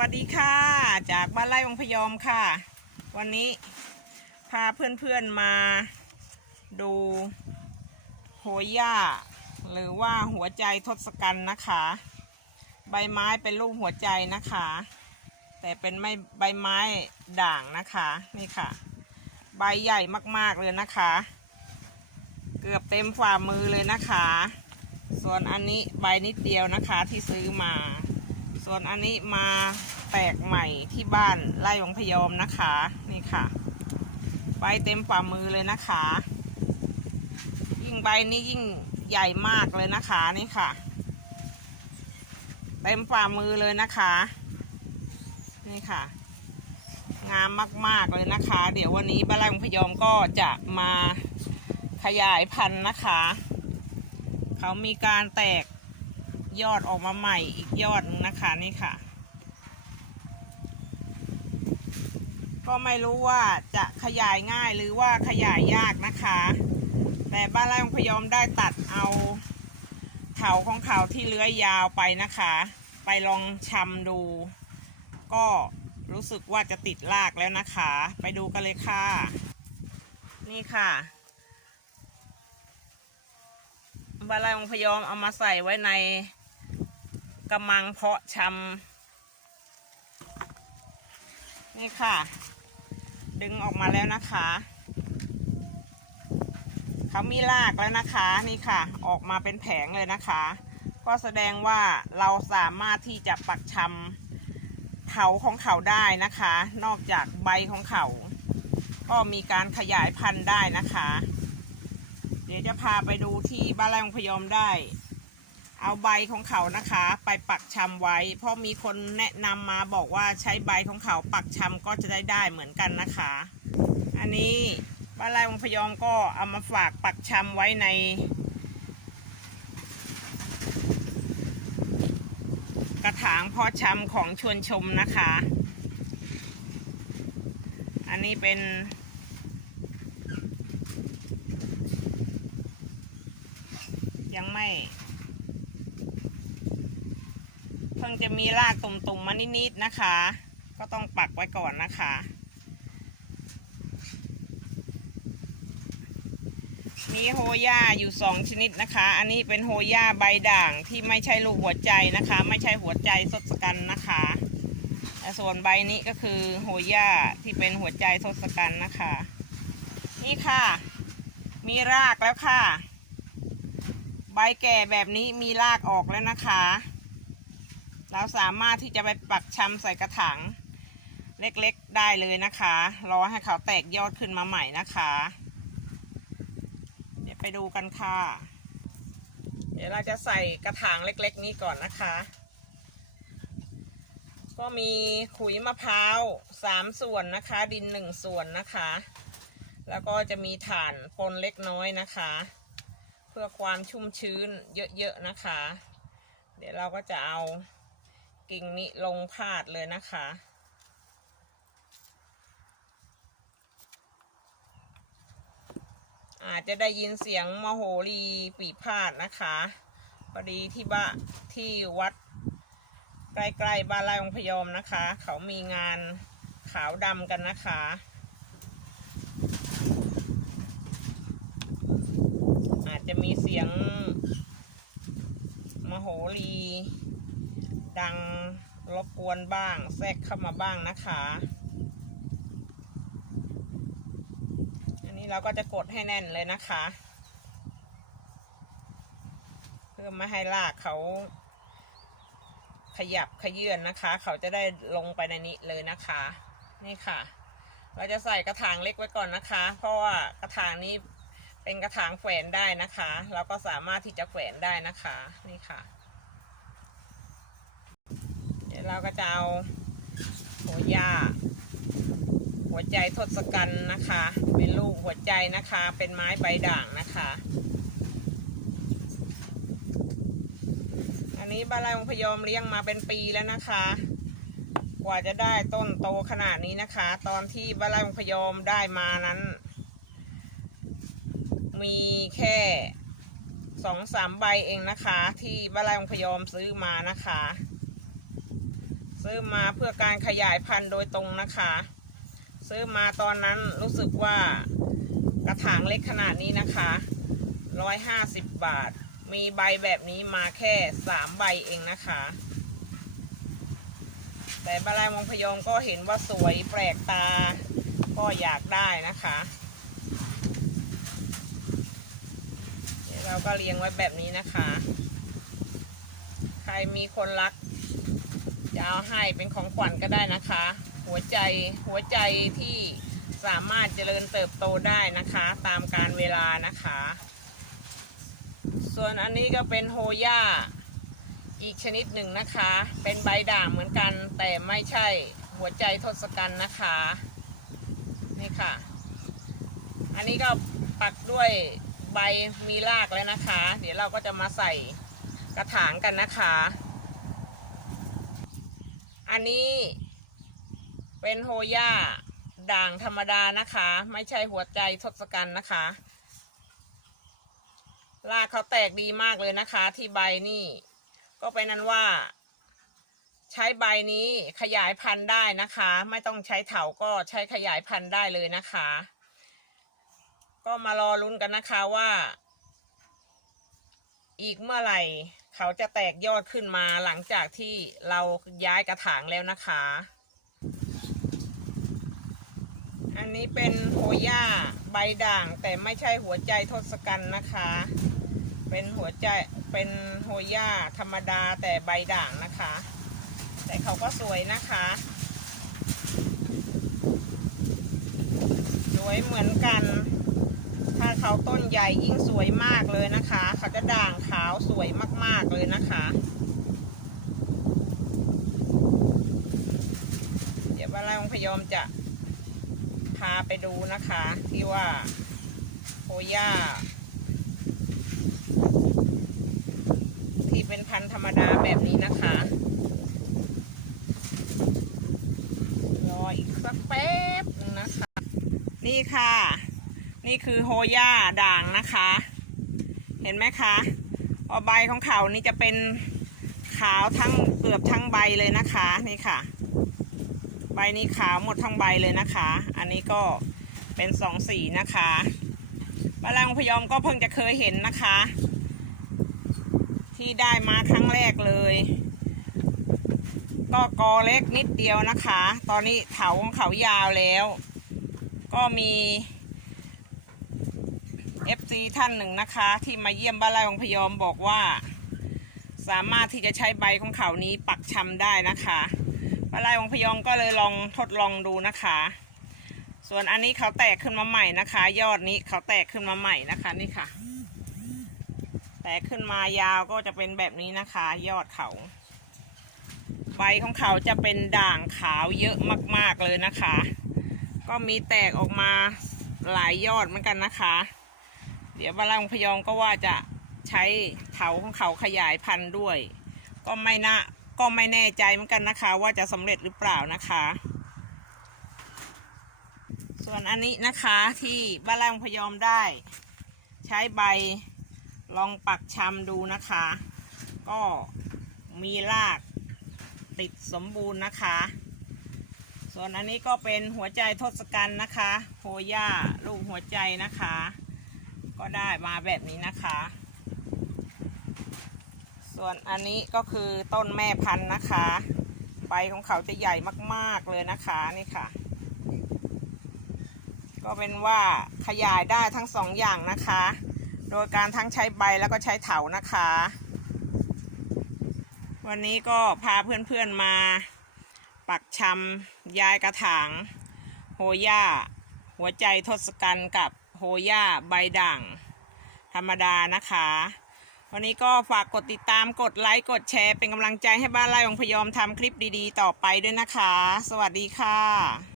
วัสดีค่ะ จากบ้านไร่วงพยอมค่ะ วันนี้พาเพื่อนๆมาดูโหย่า หรือว่าหัวใจทศกัณฐ์นะคะ ใบไม้เป็นรูปหัวใจนะคะ แต่เป็นไม่ใบไม้ด่างนะคะนี่ค่ะ ใบใหญ่มากๆเลยนะคะ เกือบเต็มฝ่ามือเลยนะคะ ส่วนอันนี้ใบนิดเดียวนะคะที่ซื้อมา ส่วนอันนี้มาแตกใหม่ที่บ้านไร่ของพยอมนะคะ นี่ค่ะ ใบเต็มฝ่ามือเลยนะคะ ยิ่งใบนี้ยิ่งใหญ่มากเลยนะคะนี่ค่ะ เต็มฝ่ามือเลยนะคะ นี่ค่ะ งามมากๆเลยนะคะ เดี๋ยววันนี้บ้านไร่ของพยอมก็จะมาขยายพันธุ์นะคะ เขามีการแตก ยอดออกมาใหม่อีกยอดนึงนะคะนี่ค่ะ ก็ไม่รู้ว่าจะขยายง่ายหรือว่าขยายยากนะคะ แต่บ้านไร่ของพยอมได้ตัดเอาเขาของเขาที่เลื้อยยาวไปนะคะ ไปลองชำดู ก็รู้สึกว่าจะติดรากแล้วนะคะ ไปดูกันเลยค่ะ นี่ค่ะบาลายองพยอมเอามาใส่ไว้ใน กระมังเพาะชำนี่ค่ะ ดึงออกมาแล้วนะคะ เขามีรากแล้วนะคะนี่ค่ะ ออกมาเป็นแผงเลยนะคะ ก็แสดงว่าเราสามารถที่จะปักชำเขาของเขาได้นะคะ นอกจากใบของเขา ก็มีการขยายพันธุ์ได้นะคะ เดี๋ยวจะพาไปดูที่บ้านไร่ของพยอมได้ เอาใบของเขานะคะ ไปปักชำไว้ เพราะมีคนแนะนำมาบอกว่าใช้ใบของเขาปักชำก็จะได้ได้เหมือนกันนะคะ อันนี้บ้านไร่ของพยอมก็เอามาฝากปักชำไว้ใน กระถางพาะชำของชวนชมนะคะ อันนี้เป็นยังไม่ เพิ่งจะมีรากตุ่มๆมานิดๆนะคะ ก็ต้องปักไว้ก่อนนะคะ มีโฮย่าอยู่สองชนิดนะคะ อันนี้เป็นโฮย่าใบด่างที่ไม่ใช่ลูกหัวใจนะคะ ไม่ใช่หัวใจทศกัณฐ์นะคะแต่ส่วนใบนี้ก็คือโฮย่าที่เป็นหัวใจทศกัณฐ์นะคะ นี่ค่ะ มีรากแล้วค่ะ ใบแก่แบบนี้มีรากออกแล้วนะคะ เราสามารถที่จะไปปักชำใส่กระถางเล็กๆได้เลยนะคะ รอให้เขาแตกยอดขึ้นมาใหม่นะคะ เดี๋ยวไปดูกันค่ะ เดี๋ยวเราจะใส่กระถางเล็กๆ นี้ก่อนนะคะ ก็มีขุยมะพร้าวสามส่วนนะคะ ดินหนึ่งส่วนนะคะ แล้วก็จะมีถ่านปนเล็กน้อยนะคะ เพื่อความชุ่มชื้นเยอะๆนะคะ เดี๋ยวเราก็จะเอา กิ่งนี้ลงพาดเลยนะคะ อาจจะได้ยินเสียงมโหรีปีพาดนะคะพอดีที่บ้านที่วัดใกล้ๆบ้านไร่องพยอมนะคะ เขามีงานขาวดำกันนะคะ อาจจะมีเสียงมโหรีดัง รบกวนบ้าง แทรกเข้ามาบ้างนะคะ อันนี้เราก็จะกดให้แน่นเลยนะคะ เพื่อไม่ให้รากเขา ขยับขยื่นนะคะ เขาจะได้ลงไปในนี้เลยนะคะ นี่ค่ะ เราจะใส่กระถางเล็กไว้ก่อนนะคะ เพราะว่ากระถางนี้เป็นกระถางแขวนได้นะคะ เราก็สามารถที่จะแขวนได้นะคะ นี่ค่ะ เราก็จะเอาหัวหญ้าหัวใจทศกัณฐ์นะคะ เป็นลูกหัวใจนะคะ เป็นไม้ใบด่างนะคะ อันนี้บ้านไร่องพยอมเลี้ยงมาเป็นปีแล้วนะคะ กว่าจะได้ต้นโตขนาดนี้นะคะ ตอนที่บ้านไร่องพยอมได้มานั้น มีแค่สองสามใบเองนะคะ ที่บ้านไร่องพยอมซื้อมานะคะ ซื้อมาเพื่อการขยายพันธุ์โดยตรงนะคะ ซื้อมาตอนนั้นรู้สึกว่ากระถางเล็กขนาดนี้นะคะร้อยห้าสิบบาท มีใบแบบนี้มาแค่สามใบเองนะคะ แต่บาลายมงพยองก็เห็นว่าสวยแปลกตา ก็อยากได้นะคะเราก็เลี้ยงไว้แบบนี้นะคะ ใครมีคนรัก จะเอาให้เป็นของขวัญก็ได้นะคะ หัวใจหัวใจที่สามารถเจริญเติบโตได้นะคะ ตามการเวลานะคะ ส่วนอันนี้ก็เป็นโฮย่าอีกชนิดหนึ่งนะคะ เป็นใบด่างเหมือนกัน แต่ไม่ใช่หัวใจทศกัณฐ์นะคะ นี่ค่ะ อันนี้ก็ปักด้วยใบมีรากแล้วนะคะ เดี๋ยวเราก็จะมาใส่กระถางกันนะคะ อันนี้เป็นโฮย่าด่างธรรมดานะคะ ไม่ใช่หัวใจทศกัณฐ์นะคะรากเขาแตกดีมากเลยนะคะ ที่ใบนี่ ก็เป็นนั้นว่า ใช้ใบนี้ขยายพันธุ์ได้นะคะ ไม่ต้องใช้เถาก็ใช้ขยายพันธุ์ได้เลยนะคะ ก็มารอลุ้นกันนะคะว่า อีกเมื่อไหร่ เขาจะแตกยอดขึ้นมาหลังจากที่เราย้ายกระถางแล้วนะคะ อันนี้เป็นโฮย่าใบด่างแต่ไม่ใช่หัวใจทศกัณฐ์นะคะ เป็นหัวใจเป็นโฮย่าธรรมดาแต่ใบด่างนะคะ แต่เขาก็สวยนะคะสวยเหมือนกัน เขาต้นใหญ่ยิ่งสวยมากเลยนะคะ เขาจะด่างขาวสวยมากๆเลยนะคะ เดี๋ยวว่าเราพยอมจะพาไปดูนะคะ ที่ว่าโฮย่าที่เป็นพันธุ์ธรรมดาแบบนี้นะคะรออีกสักแป๊บนะคะ นี่ค่ะ นี่คือโฮย่าด่างนะคะ เห็นไหมคะพอใบของเขานี่จะเป็นขาวทั้งเกือบทั้งใบเลยนะคะนี่ค่ะ ใบนี้ขาวหมดทั้งใบเลยนะคะ อันนี้ก็เป็นสองสีนะคะบาลังพยอมก็เพิ่งจะเคยเห็นนะคะ ที่ได้มาครั้งแรกเลย ก็กอเล็กนิดเดียวนะคะ ตอนนี้เถาของเขายาวแล้ว ก็มี FC ท่านหนึ่งนะคะ ที่มาเยี่ยมบ้านไร่ของพยอมบอกว่า สามารถที่จะใช้ใบของเขานี้ปักชำได้นะคะบ้านไร่ของพยอมก็เลยลองทดลองดูนะคะ ส่วนอันนี้เขาแตกขึ้นมาใหม่นะคะ ยอดนี้เขาแตกขึ้นมาใหม่นะคะนี่ค่ะ แตกขึ้นมายาวก็จะเป็นแบบนี้นะคะ ยอดเขาใบของเขาจะเป็นด่างขาวเยอะมาก ๆ เลยนะคะ ก็มีแตกออกมาหลายยอดเหมือนกันนะคะ ดี๋ยวบาลังพยองก็ว่าจะใช้เถาของเขาขยายพันธุ์ด้วย ก็ไม่นะก็ไม่แน่ใจเหมือนกันนะคะ ว่าจะสำเร็จหรือเปล่านะคะ ส่วนอันนี้นะคะที่บ้านแรงพยอมได้ ใช้ใบลองปักชำดูนะคะ ก็มีรากติดสมบูรณ์นะคะ ส่วนอันนี้ก็เป็นหัวใจทศกัณฐ์นะคะ โฮย่าลูกหัวใจนะคะ ก็ได้มาแบบนี้นะคะ ส่วนอันนี้ก็คือต้นแม่พันธุ์นะคะ ใบของเขาจะใหญ่มากๆเลยนะคะนี่ค่ะ ก็เป็นว่าขยายได้ทั้งสองอย่างนะคะ โดยการทั้งใช้ใบแล้วก็ใช้เถานะคะ วันนี้ก็พาเพื่อนๆมา ปักชำยายกระถางโฮย่าหัวใจทศกัณฐ์กับ ฮย่าใบด่าง ธรรมดานะคะ วันนี้ก็ฝากกดติดตามกดไลค์กดแชร์เป็นกำลังใจให้บ้านไร่ของพยอมทำคลิปดีๆ ต่อไปด้วยนะคะ สวัสดีค่ะ